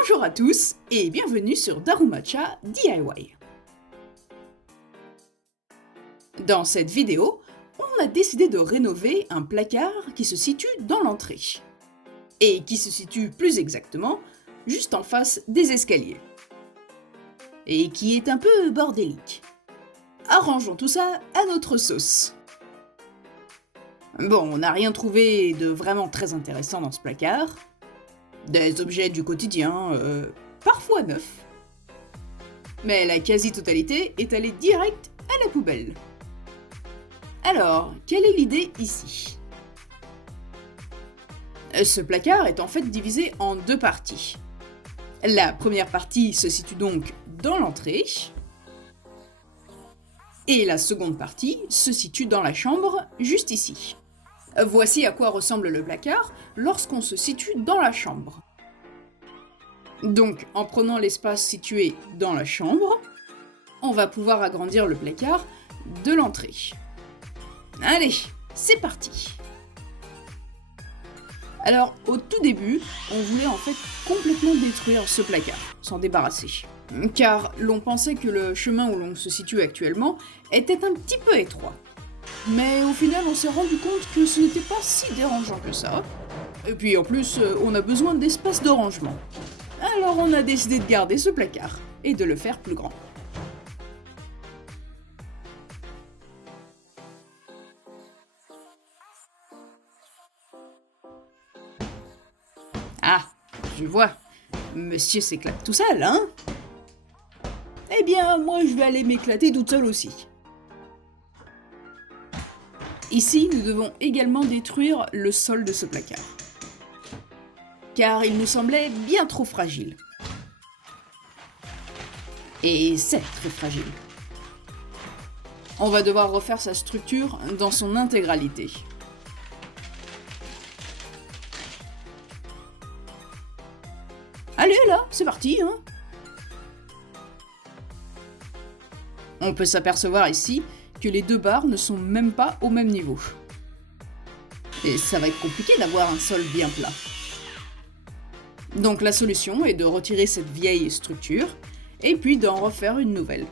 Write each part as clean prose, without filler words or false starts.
Bonjour à tous et bienvenue sur Darumacha DIY. Dans cette vidéo, on a décidé de rénover un placard qui se situe dans l'entrée. Et qui se situe plus exactement juste en face des escaliers. Et qui est un peu bordélique. Arrangeons tout ça à notre sauce. Bon, on n'a rien trouvé de vraiment très intéressant dans ce placard. Des objets du quotidien, parfois neufs. Mais la quasi-totalité est allée direct à la poubelle. Alors, quelle est l'idée ici? Ce placard est en fait divisé en deux parties. La première partie se situe donc dans l'entrée, et la seconde partie se situe dans la chambre, juste ici. Voici à quoi ressemble le placard lorsqu'on se situe dans la chambre. Donc, en prenant l'espace situé dans la chambre, on va pouvoir agrandir le placard de l'entrée. Allez, c'est parti! Alors, au tout début, on voulait en fait complètement détruire ce placard, s'en débarrasser. Car l'on pensait que le chemin où l'on se situe actuellement était un petit peu étroit. Mais au final, on s'est rendu compte que ce n'était pas si dérangeant que ça. Et puis en plus, on a besoin d'espace de rangement. Alors on a décidé de garder ce placard, et de le faire plus grand. Ah, je vois. Monsieur s'éclate tout seul, hein? Eh bien, moi je vais aller m'éclater toute seule aussi. Ici, nous devons également détruire le sol de ce placard. Car il nous semblait bien trop fragile. Et c'est très fragile. On va devoir refaire sa structure dans son intégralité. Allez là, c'est parti, hein! On peut s'apercevoir ici que les deux barres ne sont même pas au même niveau. Et ça va être compliqué d'avoir un sol bien plat. Donc la solution est de retirer cette vieille structure, et puis d'en refaire une nouvelle.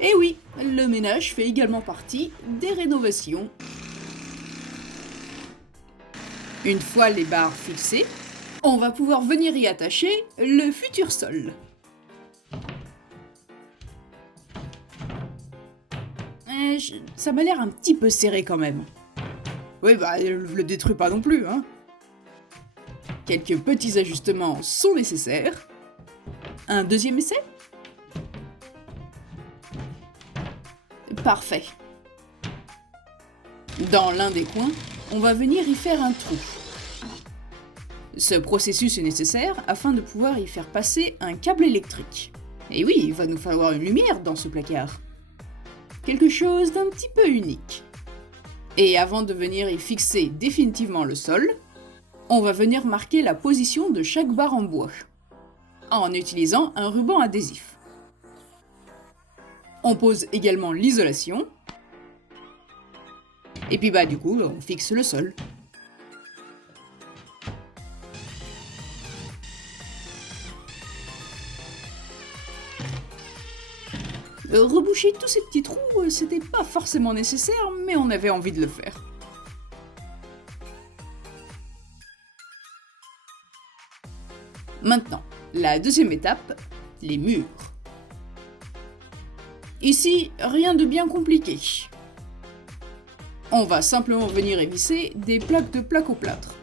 Et oui, le ménage fait également partie des rénovations. Une fois les barres fixées, on va pouvoir venir y attacher le futur sol. Ça m'a l'air un petit peu serré quand même. Oui, bah, le détruis pas non plus, hein. Quelques petits ajustements sont nécessaires. Un deuxième essai? Parfait. Dans l'un des coins, on va venir y faire un trou. Ce processus est nécessaire afin de pouvoir y faire passer un câble électrique. Et oui, il va nous falloir une lumière dans ce placard. Quelque chose d'un petit peu unique. Et avant de venir y fixer définitivement le sol, on va venir marquer la position de chaque barre en bois, en utilisant un ruban adhésif. On pose également l'isolation, et puis du coup, on fixe le sol. Reboucher tous ces petits trous, c'était pas forcément nécessaire, mais on avait envie de le faire. Maintenant, la deuxième étape, les murs. Ici, rien de bien compliqué. On va simplement venir évisser des plaques de plaque-au-plâtre.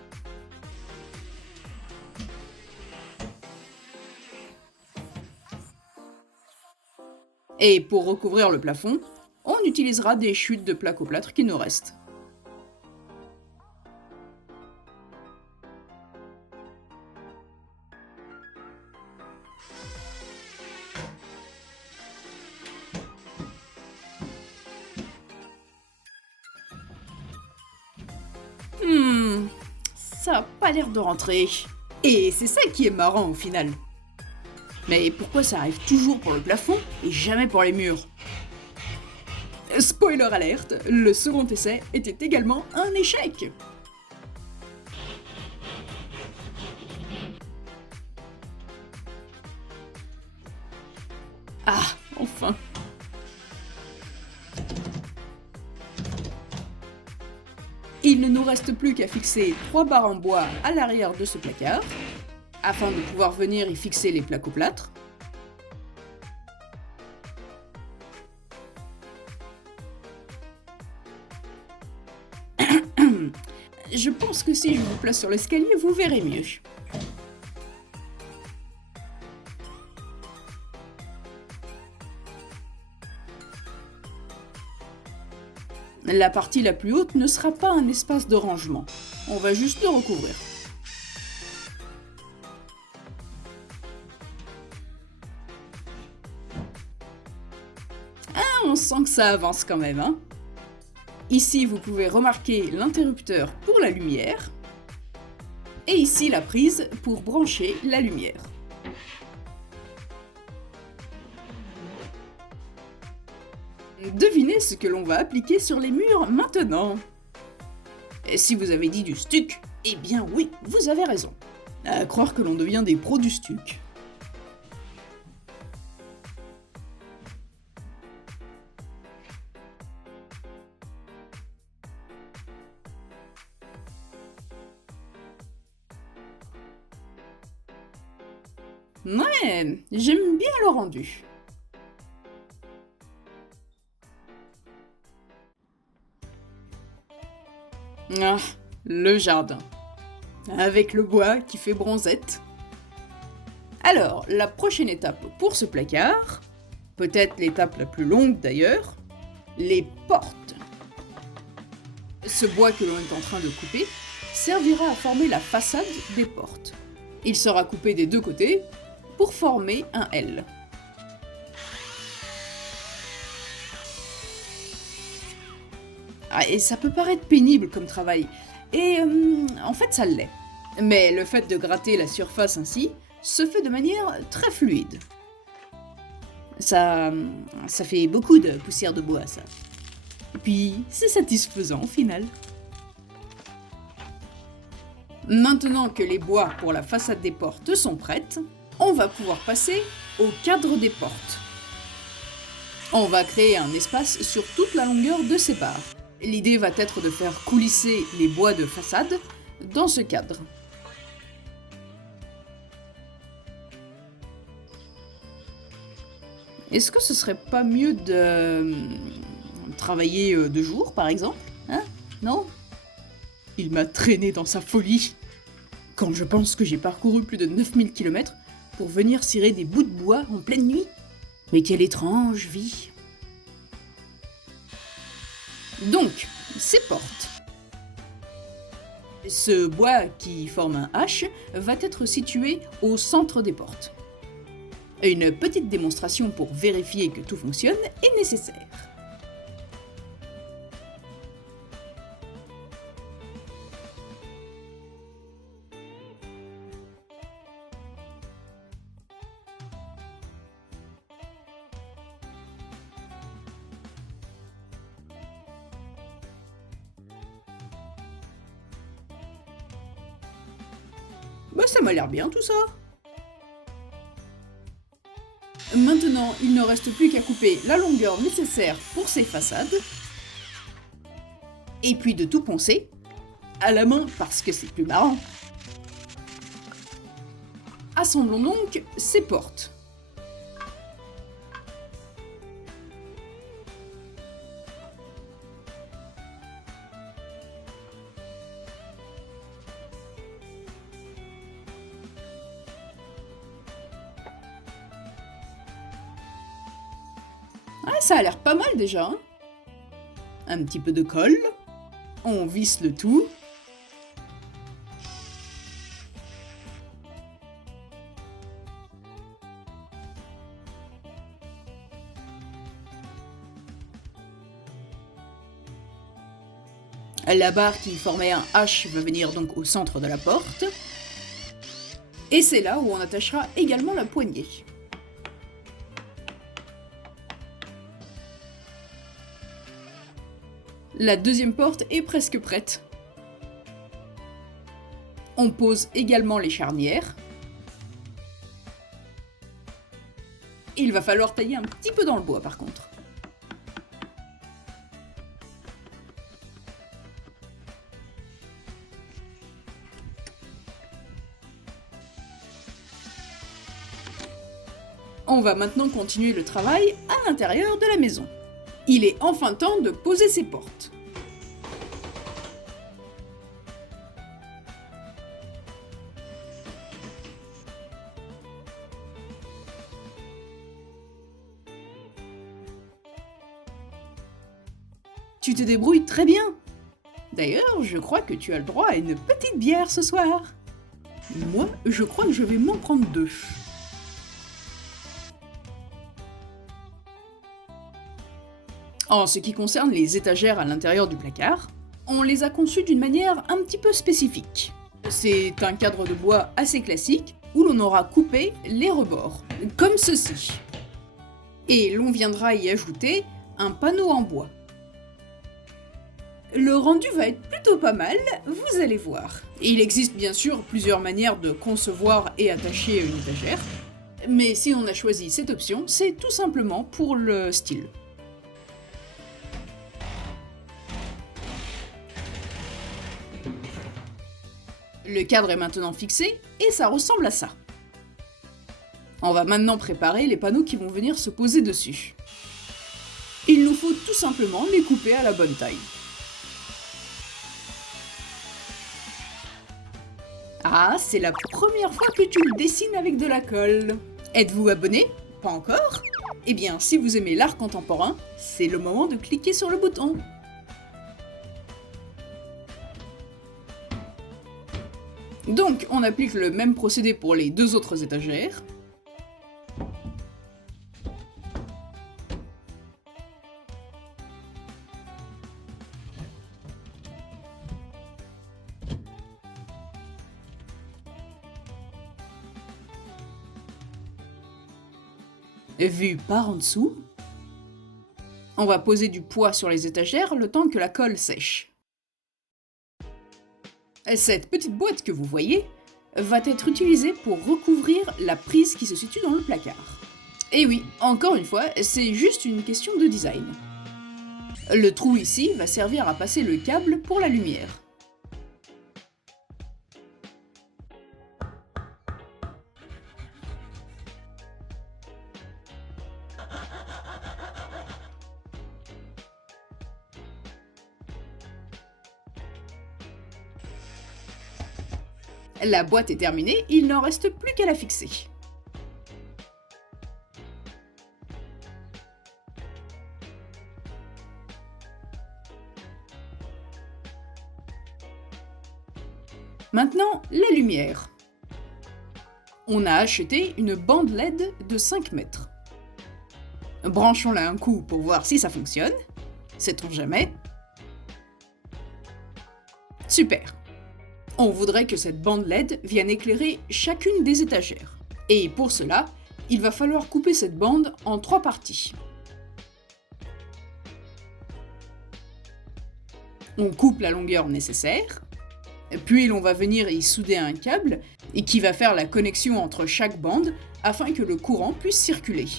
Et pour recouvrir le plafond, on utilisera des chutes de plaque-au-plâtre qui nous restent. pas l'air de rentrer. Et c'est ça qui est marrant au final. Mais pourquoi ça arrive toujours pour le plafond et jamais pour les murs? Spoiler alerte, le second essai était également un échec. Ah, enfin. Il ne nous reste plus qu'à fixer 3 barres en bois à l'arrière de ce placard, afin de pouvoir venir y fixer les plaques au plâtre. Je pense que si je vous place sur l'escalier, vous verrez mieux. La partie la plus haute ne sera pas un espace de rangement. On va juste le recouvrir. Ah, on sent que ça avance quand même, hein? Ici, vous pouvez remarquer l'interrupteur pour la lumière. Et ici, la prise pour brancher la lumière. Devinez ce que l'on va appliquer sur les murs maintenant. Et si vous avez dit du stuc, eh bien oui, vous avez raison. À croire que l'on devient des pros du stuc. Ouais, j'aime bien le rendu. Ah, le jardin. Avec le bois qui fait bronzette. Alors, la prochaine étape pour ce placard, peut-être l'étape la plus longue d'ailleurs, les portes. Ce bois que l'on est en train de couper servira à former la façade des portes. Il sera coupé des deux côtés pour former un L. Ah, et ça peut paraître pénible comme travail, et en fait ça l'est. Mais le fait de gratter la surface ainsi se fait de manière très fluide. Ça fait beaucoup de poussière de bois, ça. Et puis, c'est satisfaisant au final. Maintenant que les bois pour la façade des portes sont prêtes, on va pouvoir passer au cadre des portes. On va créer un espace sur toute la longueur de ces barres. L'idée va être de faire coulisser les bois de façade dans ce cadre. Est-ce que ce serait pas mieux de travailler de jour, par exemple? Hein? Non? Il m'a traîné dans sa folie. Quand je pense que j'ai parcouru plus de 9000 km pour venir cirer des bouts de bois en pleine nuit. Mais quelle étrange vie. Donc, ces portes. Ce bois qui forme un H va être situé au centre des portes. Une petite démonstration pour vérifier que tout fonctionne est nécessaire. Bah ça m'a l'air bien tout ça. Maintenant, il ne reste plus qu'à couper la longueur nécessaire pour ces façades. Et puis de tout poncer, à la main parce que c'est plus marrant. Assemblons donc ces portes. Ah, ça a l'air pas mal déjà, hein. Un petit peu de colle, on visse le tout. La barre qui formait un H va venir donc au centre de la porte. Et c'est là où on attachera également la poignée. La deuxième porte est presque prête. On pose également les charnières. Il va falloir tailler un petit peu dans le bois par contre. On va maintenant continuer le travail à l'intérieur de la maison. Il est enfin temps de poser ces portes. Tu te débrouilles très bien. D'ailleurs, je crois que tu as le droit à une petite bière ce soir. Moi, je crois que je vais m'en prendre 2. En ce qui concerne les étagères à l'intérieur du placard, on les a conçues d'une manière un petit peu spécifique. C'est un cadre de bois assez classique où l'on aura coupé les rebords, comme ceci. Et l'on viendra y ajouter un panneau en bois. Le rendu va être plutôt pas mal, vous allez voir. Il existe bien sûr plusieurs manières de concevoir et attacher une étagère, mais si on a choisi cette option, c'est tout simplement pour le style. Le cadre est maintenant fixé et ça ressemble à ça. On va maintenant préparer les panneaux qui vont venir se poser dessus. Il nous faut tout simplement les couper à la bonne taille. Ah, c'est la première fois que tu le dessines avec de la colle. Êtes-vous abonné? Pas encore? Eh bien, si vous aimez l'art contemporain, c'est le moment de cliquer sur le bouton. Donc, on applique le même procédé pour les 2 autres étagères. Vu par en dessous, on va poser du poids sur les étagères le temps que la colle sèche. Cette petite boîte que vous voyez va être utilisée pour recouvrir la prise qui se situe dans le placard. Et oui, encore une fois, c'est juste une question de design. Le trou ici va servir à passer le câble pour la lumière. La boîte est terminée, il n'en reste plus qu'à la fixer. Maintenant, la lumière. On a acheté une bande LED de 5 mètres. Branchons-la un coup pour voir si ça fonctionne. Sait-on jamais? Super! On voudrait que cette bande LED vienne éclairer chacune des étagères. Et pour cela, il va falloir couper cette bande en 3 parties. On coupe la longueur nécessaire, puis l'on va venir y souder un câble et qui va faire la connexion entre chaque bande afin que le courant puisse circuler.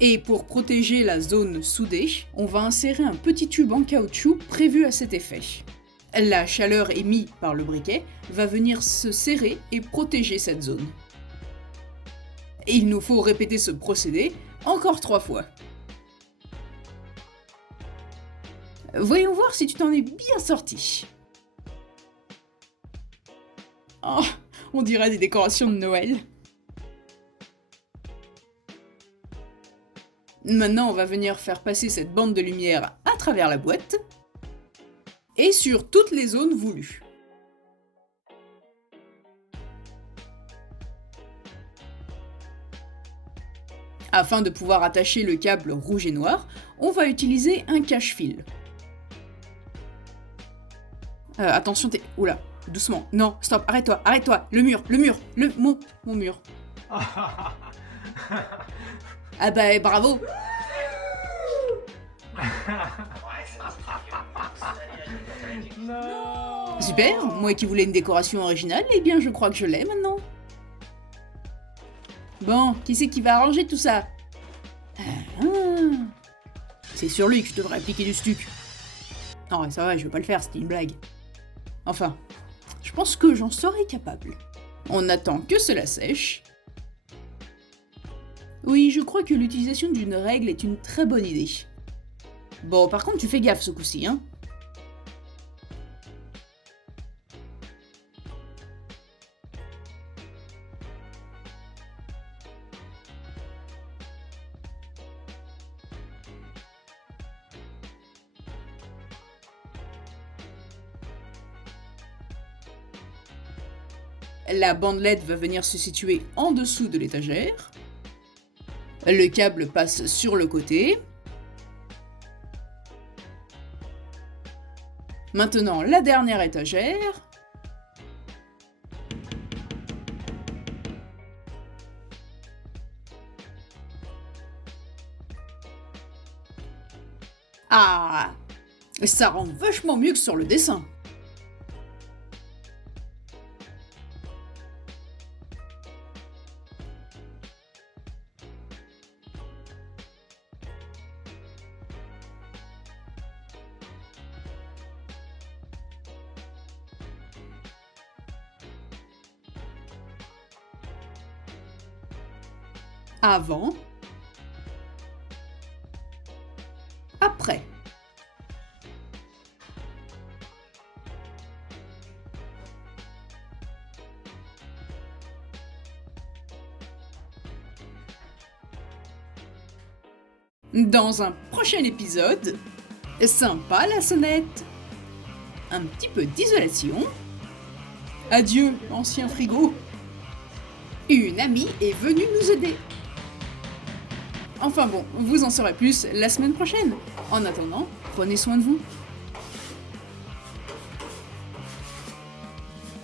Et pour protéger la zone soudée, on va insérer un petit tube en caoutchouc prévu à cet effet. La chaleur émise par le briquet va venir se serrer et protéger cette zone. Et il nous faut répéter ce procédé encore 3 fois. Voyons voir si tu t'en es bien sorti. Oh, on dirait des décorations de Noël. Maintenant, on va venir faire passer cette bande de lumière à travers la boîte et sur toutes les zones voulues. Afin de pouvoir attacher le câble rouge et noir, on va utiliser un cache-fil. Attention, t'es... Oula, doucement. Non, stop, arrête-toi. Le mur, mon mur. Ah bah, bravo. Non. Super, moi qui voulais une décoration originale, eh bien je crois que je l'ai maintenant. Bon, qui c'est qui va arranger tout ça? C'est sur lui que je devrais appliquer du stuc. Non, ça va, je vais pas le faire, c'était une blague. Enfin, je pense que j'en serai capable. On attend que cela sèche. Oui, je crois que l'utilisation d'une règle est une très bonne idée. Bon, par contre, tu fais gaffe ce coup-ci, hein. La bandelette va venir se situer en dessous de l'étagère. Le câble passe sur le côté. Maintenant, la dernière étagère. Ah, ça rend vachement mieux que sur le dessin. Avant, après. Dans un prochain épisode, sympa la sonnette. Un petit peu d'isolation. Adieu, ancien frigo. Une amie est venue nous aider. Enfin bon, vous en saurez plus la semaine prochaine. En attendant, prenez soin de vous.